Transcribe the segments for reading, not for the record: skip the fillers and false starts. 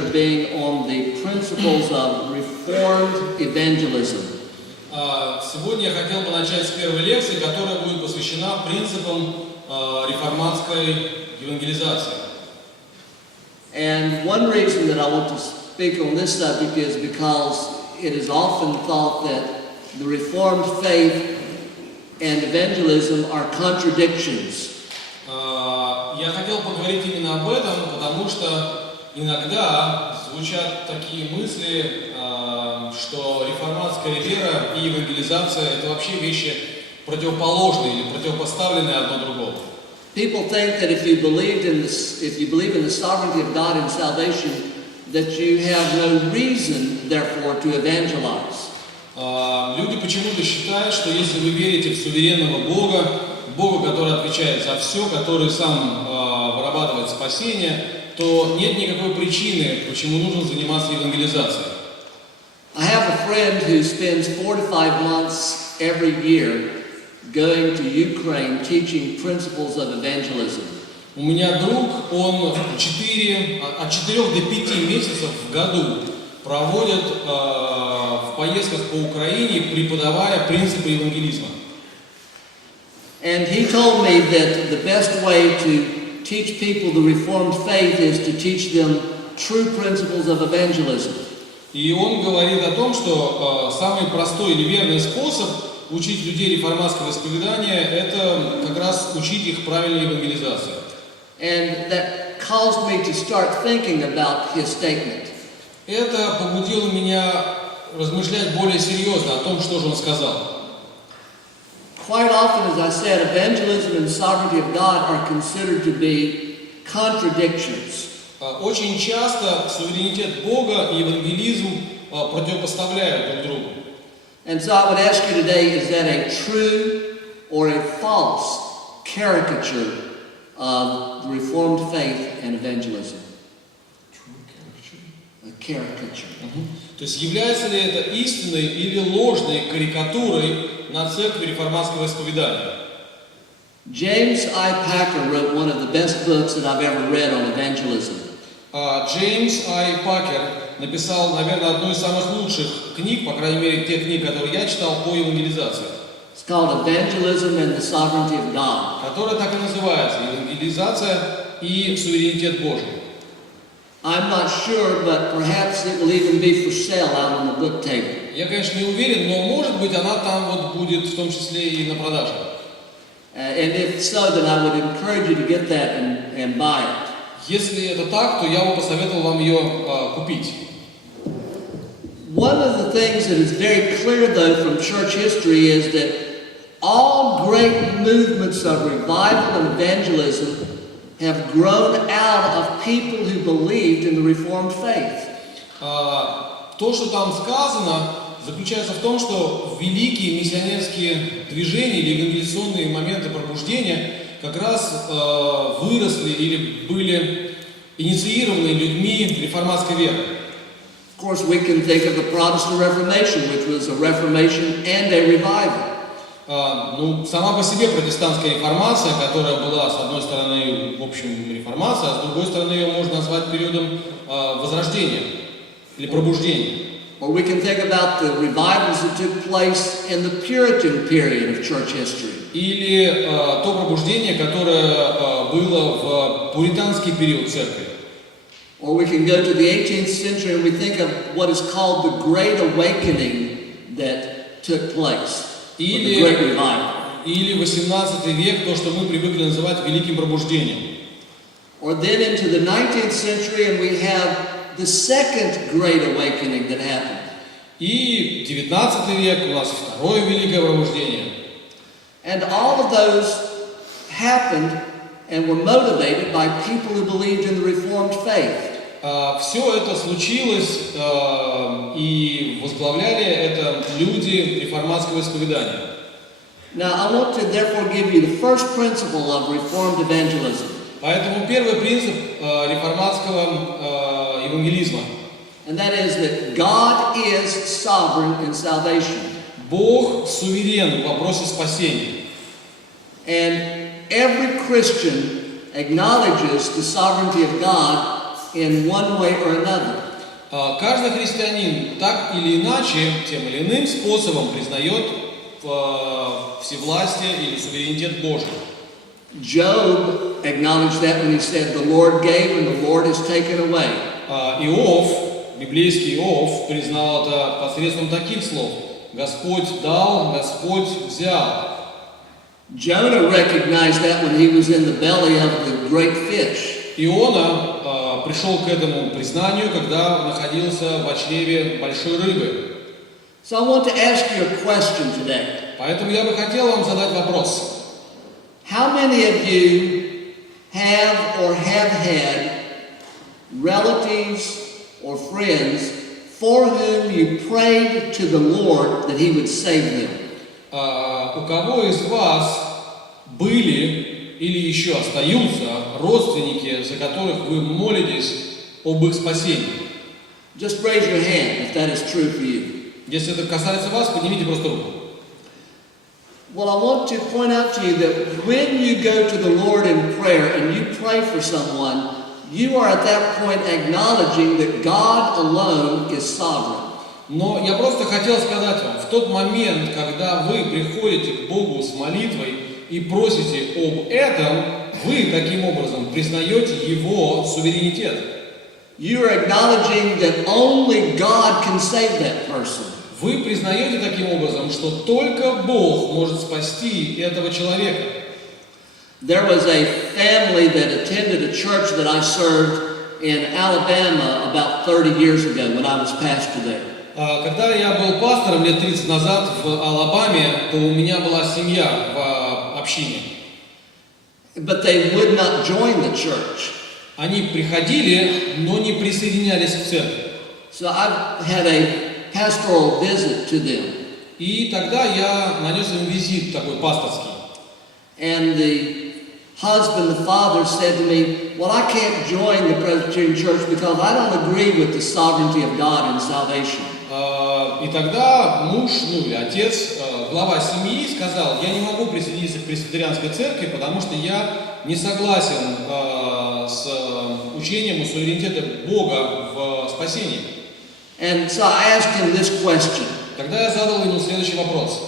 being on the principles of Reformed evangelism. Сегодня я хотел бы начать с первой лекции, которая будет посвящена принципам реформатской евангелизации. And one reason that I want to speak on this subject is because it is often thought that the Reformed faith and evangelism are contradictions. Я хотел поговорить именно об этом, потому что иногда звучат такие мысли, что реформатская вера и евангелизация – это вообще вещи противоположные или противопоставленные одно другому. People think that if you believe in the sovereignty of God in salvation, that you have no reason, therefore, to evangelize. Люди почему-то считают, что если вы верите в суверенного Бога, который отвечает за все, который сам вырабатывает спасение, то нет никакой причины, почему нужно заниматься евангелизацией. I have a friend who spends 4 to 5 months every year going to Ukraine teaching principles of evangelism. У меня друг, он от 4 до 5 месяцев в году проводит в поездках по Украине, преподавая принципы евангелизма. And he told me that the best way to teach people the Reformed faith is to teach them true principles of evangelism. И он говорит о том, что самый простой или верный способ учить людей реформатского исповедания – это как раз учить их правильной евангелизации. And that caused me to start thinking about his statement. Это побудило меня размышлять более серьезно о том, что же он сказал. Quite often, as I said, evangelism and sovereignty of God are considered to be contradictions. Очень часто суверенитет Бога и евангелизм противопоставляют друг другу. And so I would ask you today, is that a true or a false caricature of the Reformed faith and evangelism? A caricature. То есть является ли это истинной или ложной карикатурой на церковь реформатского исповедания? James I. Packer wrote one of the best books that I've ever read on evangelism. Джеймс I. Пакер написал, наверное, одну из самых лучших книг, по крайней мере, те книги, которые я читал по евангелизации. It's called Evangelism and the Sovereignty of God. Которая так и называется – евангелизация и суверенитет Божий. I'm not sure, but perhaps it will even be for sale out on the book table. Я, конечно, не уверен, но, может быть, она там вот будет в том числе и на продаже. And if so, then I would encourage you to get that and buy it. Если это так, то я бы посоветовал вам ее купить. One of the things that is very clear, though, from church history is that all great movements of revival and evangelism have grown out of people who believed in the Reformed faith. То, что там сказано, заключается в том, что великие миссионерские движения или евангелизационные моменты пробуждения как раз выросли или были инициированы людьми реформатской веры. Of course, we can think of the Protestant Reformation, which was a reformation and a revival. Сама по себе протестантская реформация, которая была, с одной стороны, в общем, реформация, а с другой стороны, ее можно назвать периодом возрождения или пробуждения. Or we can think about the revivals that took place in the Puritan period of church history. Или то пробуждение, которое было в пуританский период церкви. Or we can go to the 18th century and we think of what is called the Great Awakening that took place. Или 18 век, то, что мы привыкли называть Великим Пробуждением. Or then into the 19th century and we have the second Great Awakening that happened. И 19 век у нас второе Великое Пробуждение. And all of those happened and were motivated by people who believed in the Reformed faith. Все это случилось, и возглавляли это люди реформатского исповедания. Now, I want to therefore give you the first principle of Reformed evangelism. Поэтому первый принцип реформатского евангелизма. And that is that God is sovereign in salvation. Бог суверен в вопросе спасения. And every Christian acknowledges the sovereignty of God in one way or another. Каждый христианин так или иначе, тем или иным способом признает всевластие или суверенитет Божий. Job acknowledged that when he said, "The Lord gave and the Lord has taken away." Библейский Иов признал это посредством таких слов: Господь дал, Господь взял. Jonah recognized that when he was in the belly of the great fish. Иона пришел к этому признанию, когда находился в чреве большой рыбы. So I want to ask you a question today. Поэтому я бы хотел вам задать вопрос. How many of you have or have had relatives or friends for whom you prayed to the Lord that He would save them? У кого из вас были или еще остаются родственники, за которых вы молитесь об их спасении? Just raise your hand if that is true for you. Если это касается вас, поднимите просто руку. Well, I want to point out to you that when you go to the Lord in prayer and you pray for someone, you are at that point acknowledging that God alone is sovereign. Но я просто хотел сказать вам, в тот момент, когда вы приходите к Богу с молитвой и просите об этом, вы таким образом признаете Его суверенитет. You are acknowledging that only God can save that person. Вы признаете таким образом, что только Бог может спасти этого человека. There was a family that attended a church that I served in Alabama about 30 years ago when I was pastor there. Когда я был пастором лет 30 назад в Алабаме, то у меня была семья в общине. But they would not join the church. Они приходили, но не присоединялись к церкви. So I had a pastoral visit to them. И тогда я нанес им визит такой пасторский. And the husband, the father, said to me, "Well, I can't join the Presbyterian Church because I don't agree with the sovereignty of God in salvation." И тогда муж, или отец, глава семьи, сказал: я не могу присоединиться к пресвитерианской церкви, потому что я не согласен с учением о суверенитете Бога в спасении. And so I asked him this question. Тогда я задал ему следующий вопрос.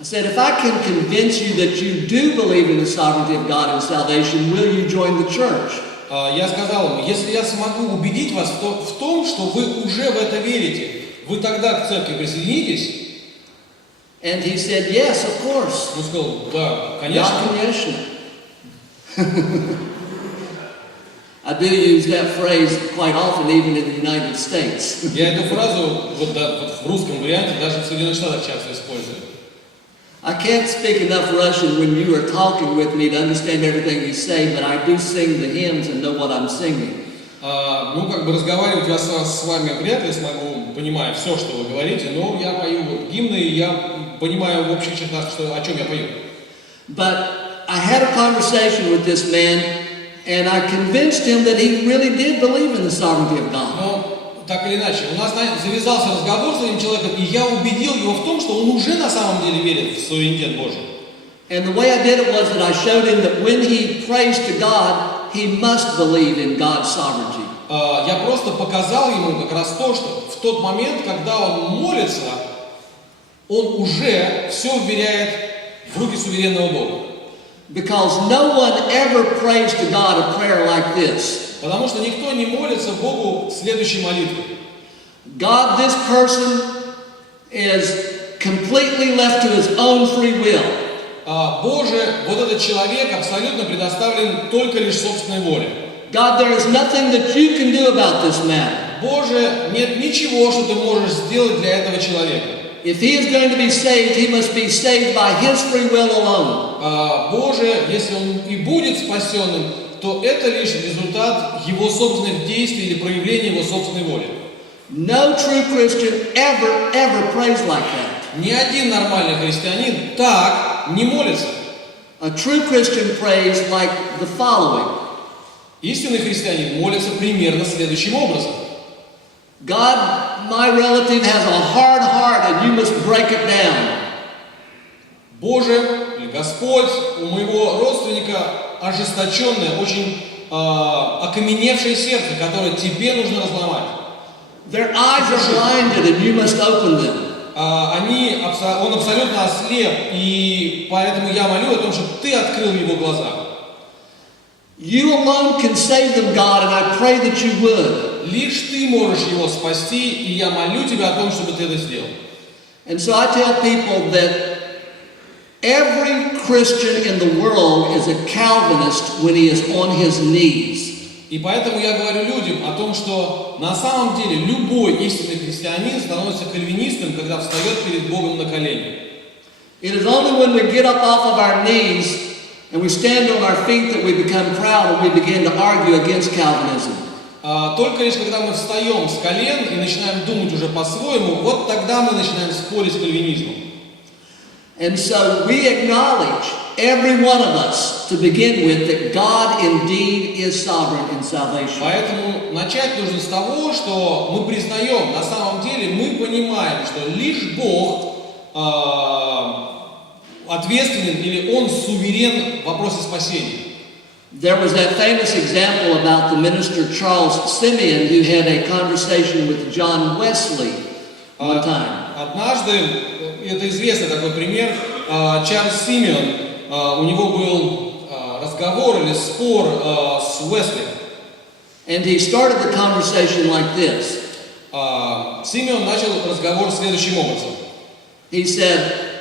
I said, if I can convince you that you do believe in the sovereignty of God in salvation, will you join the church? Я сказал ему: если я смогу убедить вас в том, что вы уже в это верите, вы тогда к церкви присоединитесь? And he said, yes, of course. Он сказал: да, конечно. I do use that phrase quite often, even in the United States. Я эту фразу в русском варианте даже в Соединенных Штатах часто использую. I can't speak enough Russian when you are talking with me to understand everything you say, but I do sing the hymns and know what I'm singing. Разговаривать я с вами вряд ли смогу, понимая все, что вы говорите, но я пою гимны, и я понимаю в общих чертах, о чем я пою. But I had a conversation with this man, and I convinced him that he really did believe in the sovereignty of God. Но так или иначе, у нас завязался разговор с этим человеком, и я убедил его в том, что он уже на самом деле верит в суверенитет Божий. And the way I did it was that I showed him that when he prays to God, he must believe in God's sovereignty. Я просто показал ему как раз то, что в тот момент, когда он молится, он уже все вверяет в руки суверенного Бога. Because no one ever prays to God a prayer like this. Потому что никто не молится Богу следующей молитвой. God, this person is completely left to his own free will. Боже, вот этот человек абсолютно предоставлен только лишь собственной воле. God, there is nothing that you can do about this matter. Боже, нет ничего, что ты можешь сделать для этого человека. If he is going to be saved, he must be saved by his free will alone. Боже, если он и будет спасенным, то это лишь результат его собственных действий или проявления его собственной воли. No true Christian ever prays like that. Ни один нормальный христианин так не молится. A true Christian prays like the following. Истинный христианин молится примерно следующим образом. God, my relative has a hard heart and you must break it down. Боже, или Господь, у моего родственника ожесточенное, очень окаменевшее сердце, которое тебе нужно разломать. Their eyes are blinded and you must open them. Он абсолютно ослеп, и поэтому я молю о том, чтобы ты открыл его глаза. You alone can save them, God, and I pray that you would. Лишь ты можешь его спасти, и я молю тебя о том, чтобы ты это сделал. And so I tell people that every Christian in the world is a Calvinist when he is on his knees. И поэтому я говорю людям о том, что на самом деле любой истинный христианин становится кальвинистом, когда встает перед Богом на колени. It is only when we get up off of our knees and we stand on our feet that we become proud and we begin to argue against Calvinism. Только лишь когда мы встаем с колен и начинаем думать уже по-своему, вот тогда мы начинаем спорить с кальвинизмом. And so we acknowledge, every one of us, to begin with, that God indeed is sovereign in salvation. Поэтому начать нужно с того, что мы признаем, на самом деле мы понимаем, что лишь Бог ответственен или Он суверен в вопросе спасения. There was that famous example about the minister Charles Simeon who had a conversation with John Wesley one time. Однажды, это известный такой пример, Чарльз Симеон, у него был разговор или спор с Уэсли. And he started the conversation like this. Симеон начал разговор следующим образом. He said,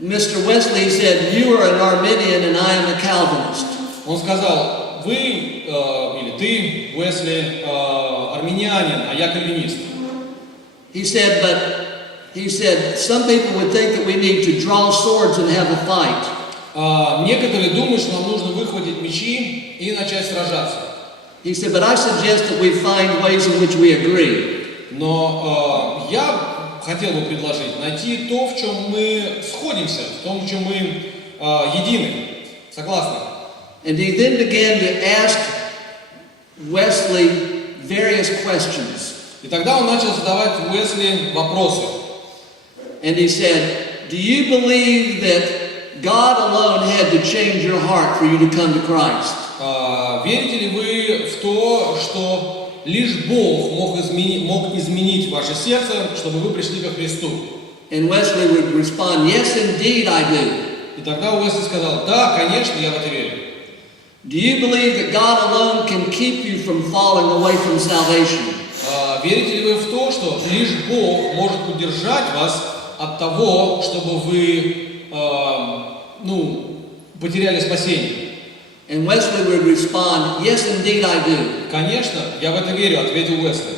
Mr. Wesley, he said, you are an Arminian and I am a Calvinist. Он сказал, вы или ты, Уэсли, армянин, а я кальвинист. He said, some people would think that we need to draw swords and have a fight. Некоторые думают, что нам нужно выхватить мечи и начать сражаться. He said, but I suggest that we find ways in which we agree. Но я хотел бы предложить найти то, в чем мы сходимся, в том, в чем мы едины, согласны. And he then began to ask Wesley various questions. И тогда он начал задавать Уэсли вопросы. And he said, do you believe that God alone had to change your heart for you to come to Christ? Верите ли вы в то, что лишь Бог мог изменить ваше сердце, чтобы вы пришли ко Христу? And Wesley would respond, yes, indeed, I do. И тогда Уэсли сказал, да, конечно, я в это верю. Do you believe that God alone can keep you from falling away from salvation? Верите ли вы в то, что лишь Бог может удержать вас от того, чтобы вы потеряли спасение? And Wesley would respond, yes, indeed, I do. Конечно, я в это верю, ответил Уэсли.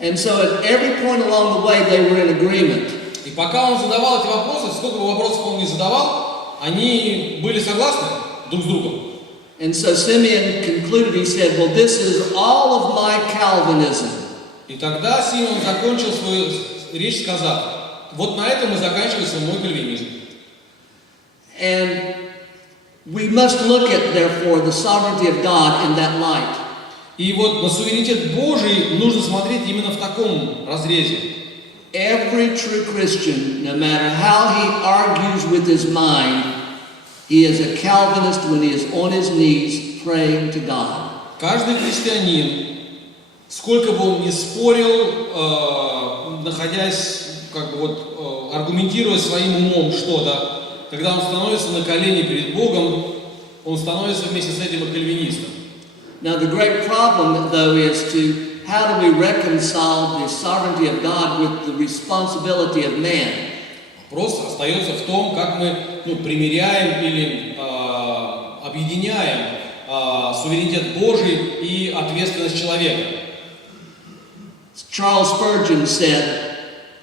And so at every point along the way, they were in agreement. И пока он задавал эти вопросы, сколько бы вопросов он не задавал, они были согласны друг с другом. And so Simeon concluded, he said, well, this is all of my Calvinism. И тогда Симеон закончил свою речь, сказав, вот на этом и заканчивается мой кальвинизм. And we must look at, therefore, the sovereignty of God in that light. И вот на суверенитет Божий нужно смотреть именно в таком разрезе. Every true Christian, no matter how he argues with his mind, he is a Calvinist when he is on his knees praying to God. Каждый христианин, сколько бы он ни спорил, находясь, аргументируя своим умом что-то, когда он становится на колени перед Богом, он становится вместе с этим и кальвинистом. Now the great problem, though, is to how do we reconcile the sovereignty of God with the responsibility of man? Вопрос остается в том, как мы примиряем или объединяем суверенитет Божий и ответственность человека. Charles Spurgeon said,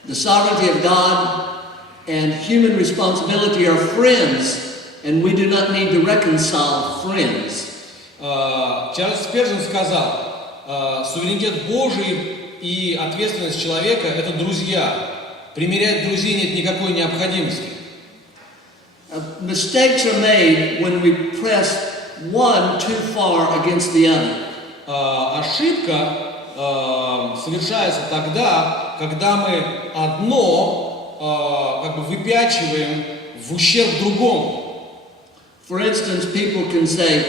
the sovereignty of God and human responsibility are friends, and we do not need to reconcile friends. Чарльз Спержин сказал, суверенитет Божий и ответственность человека – это друзья. Примирять друзей нет никакой необходимости. Mistakes are made when we press one too far against the other. Ошибка совершается тогда, когда мы одно выпячиваем в ущерб другому. For instance, people can say,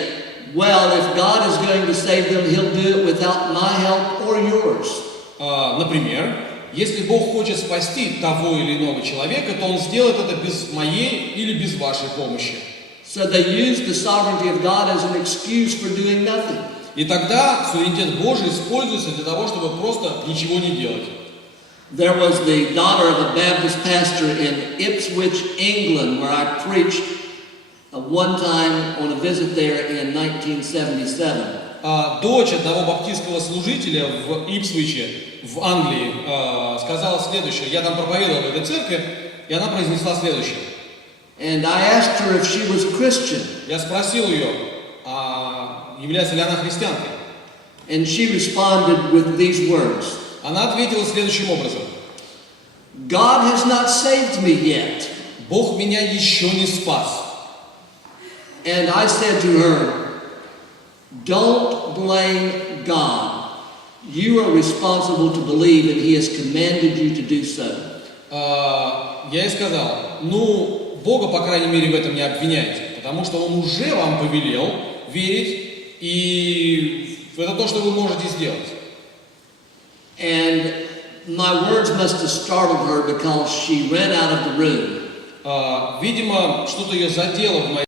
well, if God is going to save them, He'll do it without my help or yours. Например, если Бог хочет спасти того или иного человека, то Он сделает это без моей или без вашей помощи. So they used the sovereignty of God as an excuse for doing nothing. И тогда суверенитет Божий используется для того, чтобы просто ничего не делать. There was the daughter of a Baptist pastor in Ipswich, England, where I preached one time on a visit there in 1977. Дочь одного баптистского служителя в Ипсвиче, в Англии, сказала следующее. Я там проповедовал в этой церкви, и она произнесла следующее. And I asked her if she was Christian. Я спросил ее, является ли она христианкой. And she responded with these words. Она ответила следующим образом. God has not saved me yet. Бог меня еще не спас. And I said to her, don't blame God. You are responsible to believe, and He has commanded you to do so. Я ей сказал, Бога, по крайней мере, в этом не обвиняйте, потому что Он уже вам повелел верить, и это то, что вы можете сделать. And my words must have startled her because she ran out of the room. Видимо, что-то ее задело в моей